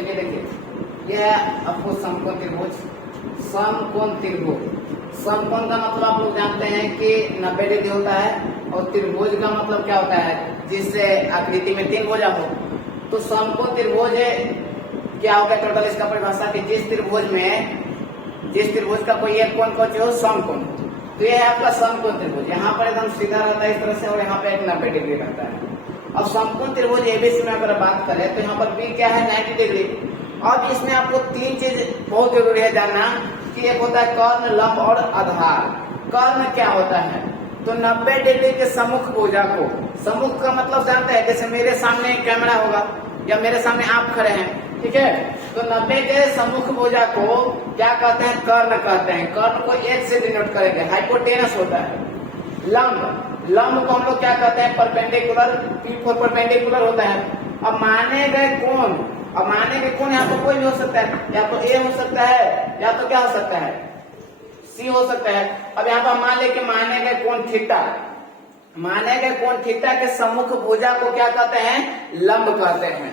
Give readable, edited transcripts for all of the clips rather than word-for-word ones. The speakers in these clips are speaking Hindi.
चलिए देखिए, यह है आपको समकोण त्रिभुज। समकोण त्रिभुज, समकोण का मतलब आप लोग जानते हैं कि 90 डिग्री होता है, और त्रिभुज का मतलब क्या होता है, जिससे आकृति में 3 भुजा हो। तो समकोण त्रिभुज क्या होगा टोटल इसका परिभाषा, कि जिस त्रिभुज का कोई एक कोण को जो समकोण, तो यह है आपका समकोण त्रिभुज। यहाँ पर एकदम सीधा रहता है इस तरह से, और यहाँ पे एक 90 डिग्री रहता है। अब समकोण त्रिभुज एबीसी में अगर बात करें तो यहाँ पर बी क्या है 90 डिग्री। अब इसमें आपको 3 चीज बहुत जरूरी है जानना, कि एक होता है कर्ण, लंब और आधार। कर्ण क्या होता है, तो 90 डिग्री के सम्मुख भुजा को, सम्मुख का मतलब जानते हैं, जैसे मेरे सामने कैमरा होगा या मेरे सामने आप खड़े हैं, ठीक है, तो 90 के सम्मुख भुजा को क्या कहते हैं, कर्ण कहते हैं। कर्ण को एक से डिनोट करेंगे, हाइपोटेनस होता है। लंब को हम लोग क्या कहते हैं, परपेंडिकुलर, P4 परपेंडिकुलर होता है। अब माने गए कोण यहाँ पर कोई भी हो सकता है, या तो ए हो सकता है, या तो क्या हो सकता है, सी हो सकता है। अब यहाँ पर मान ले कि माने गए कोण थीटा के सम्मुख भुजा को क्या कहते हैं, लंब कहते हैं।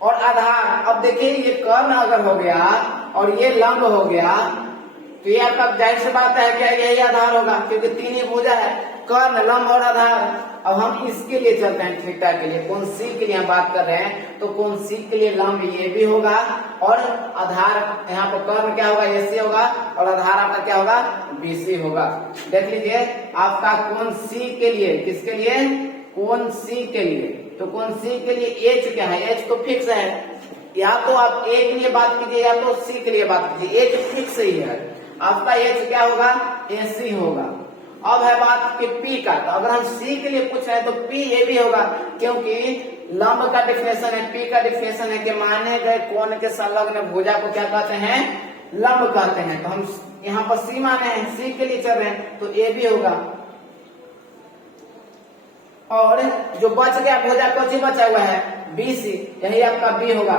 और आधार, अब देखिए ये कर्ण अगर हो गया और ये लंब हो गया, तो ये आपका जाहिर सी बात है क्या यही आधार होगा, क्योंकि 3 ही भुजा है, कर्ण, लंब और आधार। अब हम इसके लिए चलते हैं, थीटा के लिए, कोण सी के लिए हम बात कर रहे हैं, तो कोण सी के लिए लंब ये भी होगा, और आधार यहाँ पर कर्ण क्या होगा, एसी होगा, और आधार आपका क्या होगा, बीसी होगा। देख लीजिए आपका कोण सी के लिए, किसके लिए, कोण सी के लिए, तो कोण सी के लिए एच क्या है, एच तो फिक्स है, या तो आप ए के लिए बात कीजिए या तो सी के लिए बात कीजिए, एच फिक्स ही है, आपका एच क्या होगा, एसी होगा। अब है बात कि पी का, तो अगर हम सी के लिए पूछ रहे हैं तो पी ये भी होगा, क्योंकि लंब का डिफिनेशन है, पी का डिफिनेशन है कि माने गए कोण के संलग्न भुजा को क्या कहते हैं, लंब कहते हैं। तो हम यहाँ पर सी माने हैं, सी के लिए चल रहे हैं, तो ए भी होगा। और जो बच गया भुजा कौन सी बचा हुआ है, बीसी, यही आपका बी होगा,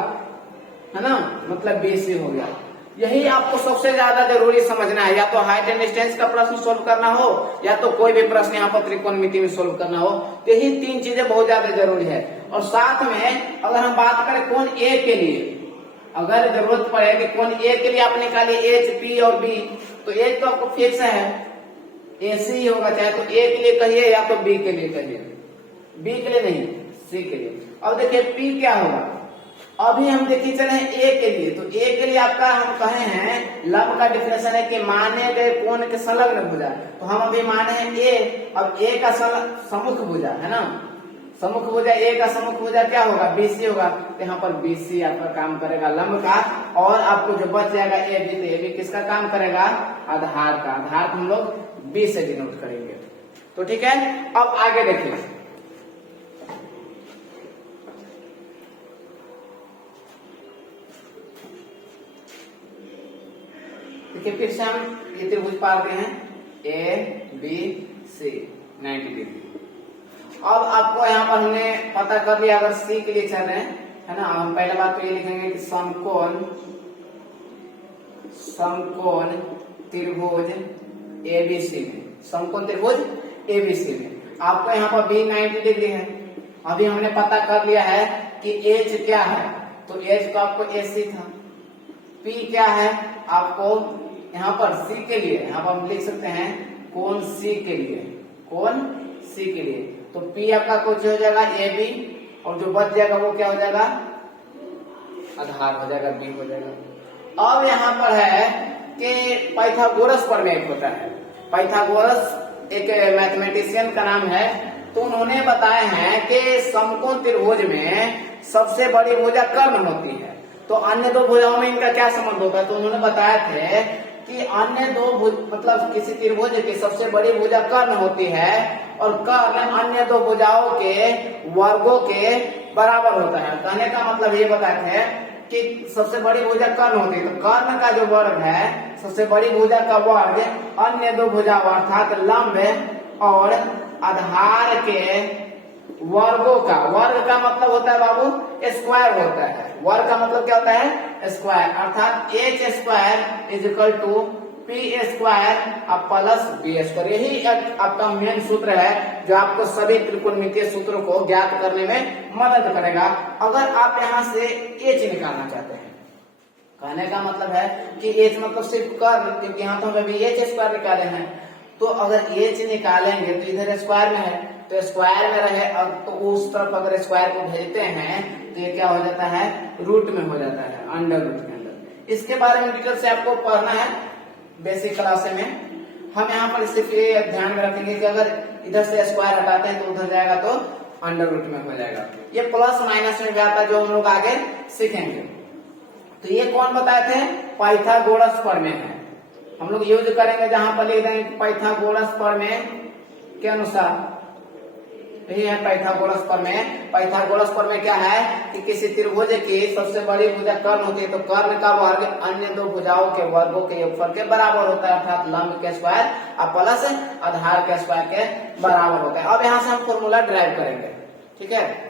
है ना, मतलब बीसी हो गया। यही आपको सबसे ज्यादा जरूरी समझना है, या तो हाइट एंड डिस्टेंस का प्रश्न सोल्व करना हो, या तो कोई भी प्रश्न यहाँ पर त्रिकोणमिति में सोल्व करना हो, तो यही 3 चीजें बहुत ज्यादा जरूरी है। और साथ में अगर हम बात करें कोण ए के लिए, अगर जरूरत पड़े कि कोण ए के लिए आप निकालिए एच, पी और बी, तो एच तो आपको फिक्स है, एसी ही होगा, चाहे तो ए के लिए कहिए या तो बी के लिए कहिए, बी के लिए नहीं, सी के लिए। अब देखिए पी क्या होगा, अभी हम देखिए चले ए के लिए, तो ए के लिए आपका हम कहे हैं लंब का डिफिनेशन है कि माने गए कोण के संलग्न भुजा, तो हम अभी माने हैं ए। अब ए का सम्मुख भुजा है ना, सम्मुख भुजा, ए का सम्मुख भुजा क्या होगा, बीसी होगा, तो यहाँ पर बीसी आपका काम करेगा लंब का, और आपको जो बच जाएगा ए बी, तो ए बी किसका काम करेगा, आधार का। आधार को हम लोग बी से डिनोट करेंगे। तो ठीक है, अब आगे देखिए, फिर से हम ये त्रिभुज पाते हैं, ए बी सी 90 डिग्री। अब आपको यहाँ पर हमने पता कर लिया, अगर सी के लिए चल रहे हैं, है ना, हम पहले बात तो ये लिखेंगे कि समकोण त्रिभुज एबीसी में, समकोण त्रिभुज एबीसी में आपको यहाँ पर बी 90 डिग्री है। अभी हमने पता कर लिया है कि एच क्या है, तो एच तो आपको एसी था, पी क्या है आपको यहाँ पर सी के लिए, यहाँ पर हम लिख सकते हैं कोण सी के लिए, कोण सी के लिए, तो पी आपका कुछ हो जाएगा ए बी, और जो बच जाएगा वो क्या हो जाएगा, आधार हो जाएगा, बी हो जाएगा। अब यहाँ पर है कि पाइथागोरस प्रमेय होता है, पाइथागोरस एक मैथमेटिशियन का नाम है, तो उन्होंने बताए हैं कि समकोण त्रिभुज में सबसे बड़ी भुजा कर्ण होती है, तो अन्य 2 भुजाओं में इनका क्या संबंध होता है, तो उन्होंने बताया थे कि अन्य 2 भुज, मतलब किसी त्रिभुज की सबसे बड़ी भुजा कर्ण होती है, और कर्ण अन्य 2 भुजाओं के वर्गों के बराबर होता है। कहने का मतलब ये बताते हैं कि सबसे बड़ी भुजा कर्ण होती है, तो कर्ण का जो वर्ग है, सबसे बड़ी भुजा का वर्ग अन्य 2 भुजाओं अर्थात लंब और आधार के वर्गों का, वर्ग का मतलब होता है बाबू स्क्वायर होता है, वर्ग का मतलब क्या होता है, स्क्वायर, अर्थात H square is equal to P square अब प्लस बी स्क्वायर। यही आपका मेन सूत्र है जो आपको सभी त्रिकोणमितीय सूत्रों को ज्ञात करने में मदद करेगा। अगर आप यहाँ से एच निकालना चाहते हैं, कहने का मतलब है कि एच मतलब सिर्फ कर्ल, क्योंकि यहाँ तो हम अभी एच स्क्वायर निकाले हैं, तो अगर एच निकालेंगे तो इधर स्क्वायर में है, तो स्क्वायर में रहे तो उस तरफ अगर स्क्वायर को भेजते हैं तो ये क्या हो जाता है, रूट में हो जाता है, अंडर रूट के अंदर। इसके बारे में डिटेल से आपको पढ़ना है बेसिक क्लास में। हम यहाँ पर सिर्फ ये ध्यान में रखेंगे कि अगर इधर से स्क्वायर हटाते हैं तो उधर जाएगा तो अंडर रूट में हो जाएगा। ये प्लस माइनस में भी आता है जो हम लोग आगे सीखेंगे। तो ये कौन बताए थे, पाइथागोरस प्रमेय है, हम लोग यूज करेंगे जहां पर लिख देंगे पाइथागोरस प्रमेय के अनुसार। यही है पाइथागोरस प्रमेय। पाइथागोरस प्रमेय क्या है कि किसी त्रिभुज की सबसे बड़ी भुजा कर्ण होती है, तो कर्ण का वर्ग अन्य दो भुजाओं के वर्गों के योगफल के बराबर होता है, अर्थात लंब के स्क्वायर और प्लस आधार के स्क्वायर के बराबर होता है। अब यहाँ से हम फॉर्मूला ड्राइव करेंगे, ठीक है।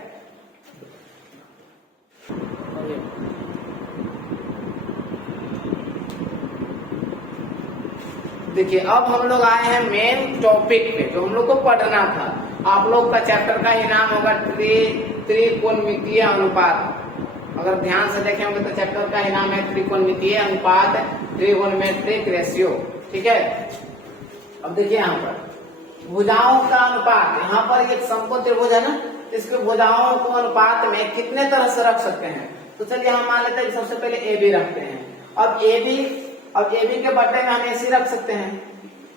देखिए अब हम लोग आए हैं मेन टॉपिक पे जो हम लोग को पढ़ना था। आप लोग का चैप्टर का ही नाम होगा त्रिकोणमितीय अनुपात। अगर ध्यान से देखें होंगे तो चैप्टर का ही नाम है त्रिकोणमितीय अनुपात, ट्रिगोनोमेट्रिक रेशियो, ठीक है। अब देखिए यहाँ पर भुजाओं का अनुपात, यहाँ पर एक समकोण त्रिभुज है ना, इसके भुजाओं को अनुपात में कितने तरह से रख सकते हैं। तो चलिए हम मान लेते हैं सबसे पहले ए बी रखते हैं। अब ए बी के बट्टे में हम एसी रख सकते हैं,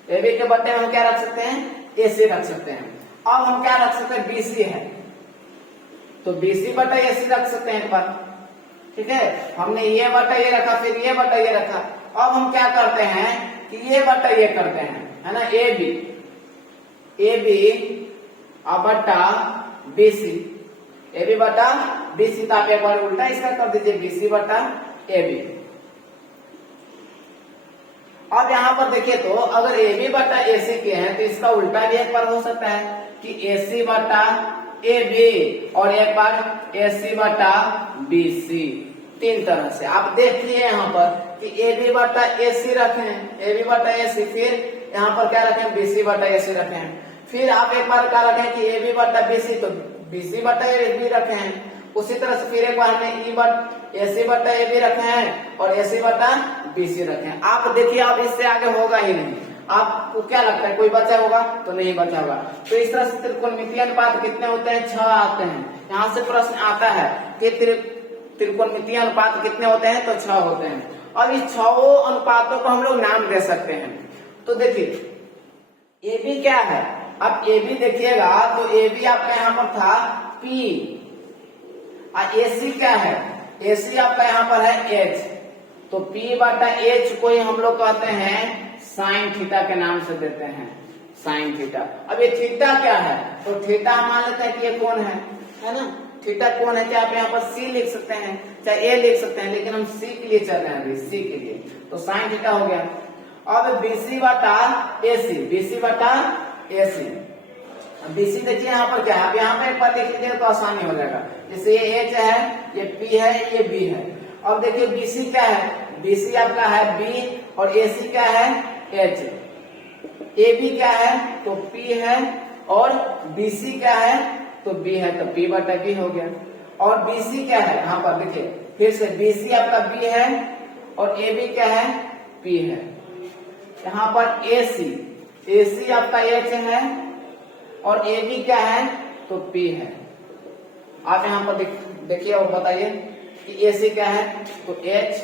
ए बी के बट्टे में हम क्या रख सकते हैं, एसी रख सकते हैं। अब हम क्या रख सकते हैं, बीसी है तो बीसी बटा एसी रख सकते हैं एक बार, ठीक है। हमने ये बटा ये रखा, फिर ये बटा ये रखा। अब हम क्या करते हैं कि ये बटा ये करते हैं, है ना, ए बी बटा बीसी, ए बी बटा बीसी। तो आप एक बार उल्टा इसका कर दीजिए, बीसी बटा ए बी। अब यहाँ पर देखिए तो अगर ए बी बटा एसी के हैं तो इसका उल्टा भी एक बार हो सकता है कि एसी बटा ए बी, और एक बार एसी बटा बीसी। तीन तरह से आप देखिए यहाँ पर कि ए बी बटा एसी रखे हैं, ए बी बटा एसी, फिर यहाँ पर क्या रखें, बीसी बटा एसी रखे हैं। फिर आप एक बार क्या रखें कि ए बी बटा बीसी, तो बीसी बटा ए बी रखे हैं। उसी तरह से फिर एक बार हमने एसी बटा ए बी रखे हैं और एसी बटा बीसी रखे हैं। आप देखिए अब इससे आगे होगा ही नहीं। आपको क्या लगता है कोई बचा होगा, तो नहीं बचा होगा। तो इस तरह से त्रिकोणमितीय अनुपात कितने होते हैं, 6 आते हैं। यहाँ से प्रश्न आता है कि त्रिकोणमितीय अनुपात कितने होते हैं, तो 6 होते हैं। और इस 6 अनुपातों को हम लोग नाम दे सकते हैं। तो देखिए ए बी क्या है, अब ए बी देखिएगा तो ए बी आपका यहाँ पर था P, और एसी क्या है, एसी आपका यहाँ पर है H, तो P बटा H को ही हम लोग कहते हैं साइन थीटा के नाम से देते हैं, साइन थीटा। अब ये थीटा क्या है, तो थीटा हम मान लेते हैं कि ये कौन है ना, थीटा कौन है, चाहे आप यहाँ पर C लिख सकते हैं चाहे A लिख सकते हैं, लेकिन हम C के लिए चल रहे हैं अभी, C के लिए, तो साइन थीटा हो गया। अब BC बटा AC, BC बटा AC, BC देखिए यहाँ पर क्या है, अब यहाँ पे एक बार लिख लीजिए तो आसानी हो जाएगा। जैसे ये H है, ये P है, ये B है। अब देखिए BC क्या है, BC आपका है B और AC क्या है H, AB क्या है तो P है और BC क्या है तो B है, तो P बटा B हो गया। और BC क्या है, यहाँ पर देखिए फिर से BC आपका B है और AB क्या है P है। यहाँ पर AC आपका H है और AB क्या है तो P है। आप यहाँ पर देखिए और बताइए कि AC क्या है तो H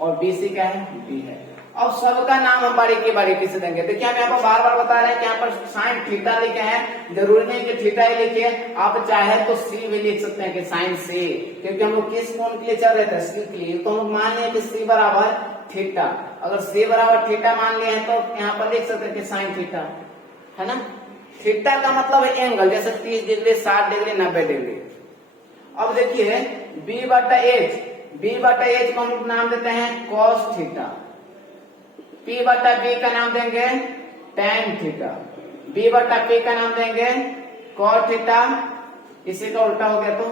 और BC क्या है B है। अब सबका नाम हम बारीकी से देंगे। देखिए हम यहाँ पर बार बार बता रहे हैं कि यहाँ पर साइन थीटा लिखे हैं, जरूरी नहीं कि थीटा ही लिखिए, आप चाहे तो C भी लिख सकते हैं कि साइन C, क्योंकि हम लोग किस कोण के लिए चल रहे थे, C के लिए। तो हम मान लिए कि C बराबर थीटा, अगर C बराबर थीटा मान लिए हैं तो यहाँ पर लिख सकते हैं कि साइन थीटा, है ना। थीटा का मतलब है एंगल, जैसे 30 डिग्री, 60 डिग्री, 90 डिग्री। अब देखिए B बटा H को हम नाम देते हैं कॉस थीटा, P बटा B का नाम देंगे tan थीटा, B बटा P का नाम देंगे cot थीटा, इसी का उल्टा हो गया तो,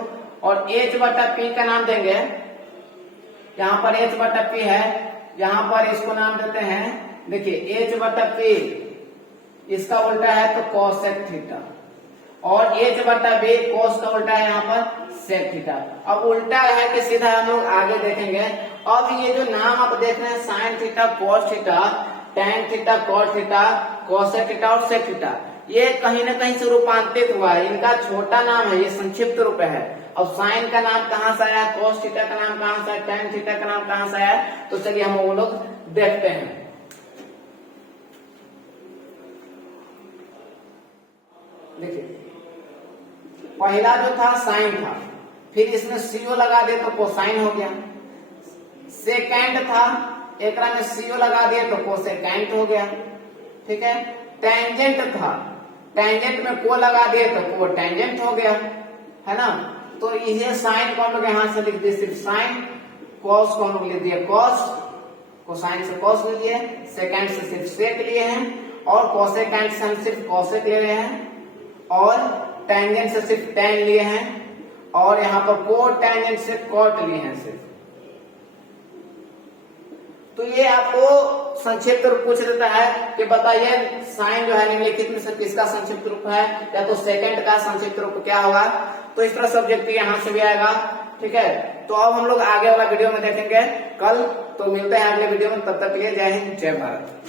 और H बटा P का नाम देंगे, यहाँ पर H बटा P है, यहाँ पर इसको नाम देते हैं देखिए एच बटा पी इसका उल्टा है तो कॉसेक थीटा, और एच बटा बी कॉस का उल्टा है यहाँ पर सेक थीटा। अब उल्टा है कि सीधा हम लोग आगे देखेंगे। अब ये जो नाम आप देख रहे हैं sine theta, cos theta, tan theta, cot theta, cosec theta और सेक थीटा, ये कहीं ना कहीं से रूपांतरित हुआ है। इनका छोटा नाम है, ये संक्षिप्त रूप है। अब साइन का नाम कहाँ से आया, कॉस थीटा का नाम कहाँ से आया, टैन थीटा का नाम कहाँ से आया, तो चलिए हम वो लोग देखते हैं। देखिए पहला जो था साइन था, फिर इसमें सीओ लगा दिए तो कोसाइन हो गया। सेकेंड था, एक में सीओ लगा दिए तो कोसेकेंट हो गया। ठीक है। टेंजेंट था, टेंजेंट में को लगा दिए तो को टेंजेंट हो गया, है ना। तो ये साइन को हम लोग यहां से लिख दिए सिर्फ साइन, कॉस को हम लोग लिख दिए कॉस, कोसाइन से कॉस ले लिए, सेकेंड से सिर्फ सेक लिए हैं, और कोसेकेंट से हम सिर्फ कॉसेक ले रहे हैं, और टेंजेंट से सिर्फ टेन लिए हैं, और यहाँ पर को टेंजेंट से कॉट लिए हैं सिर्फ। तो ये आपको संक्षिप्त रूप पूछ देता है कि बताइए साइन जो है निम्नलिखित में से किसका संक्षिप्त रूप है, या तो सेकंड का संक्षिप्त रूप क्या होगा। तो इस तरह सब्जेक्ट यहाँ से भी आएगा। ठीक है। तो अब हम लोग आगे वाला वीडियो में देखेंगे कल। तो मिलते हैं अगले वीडियो में, तब तक के लिए जय हिंद जय भारत।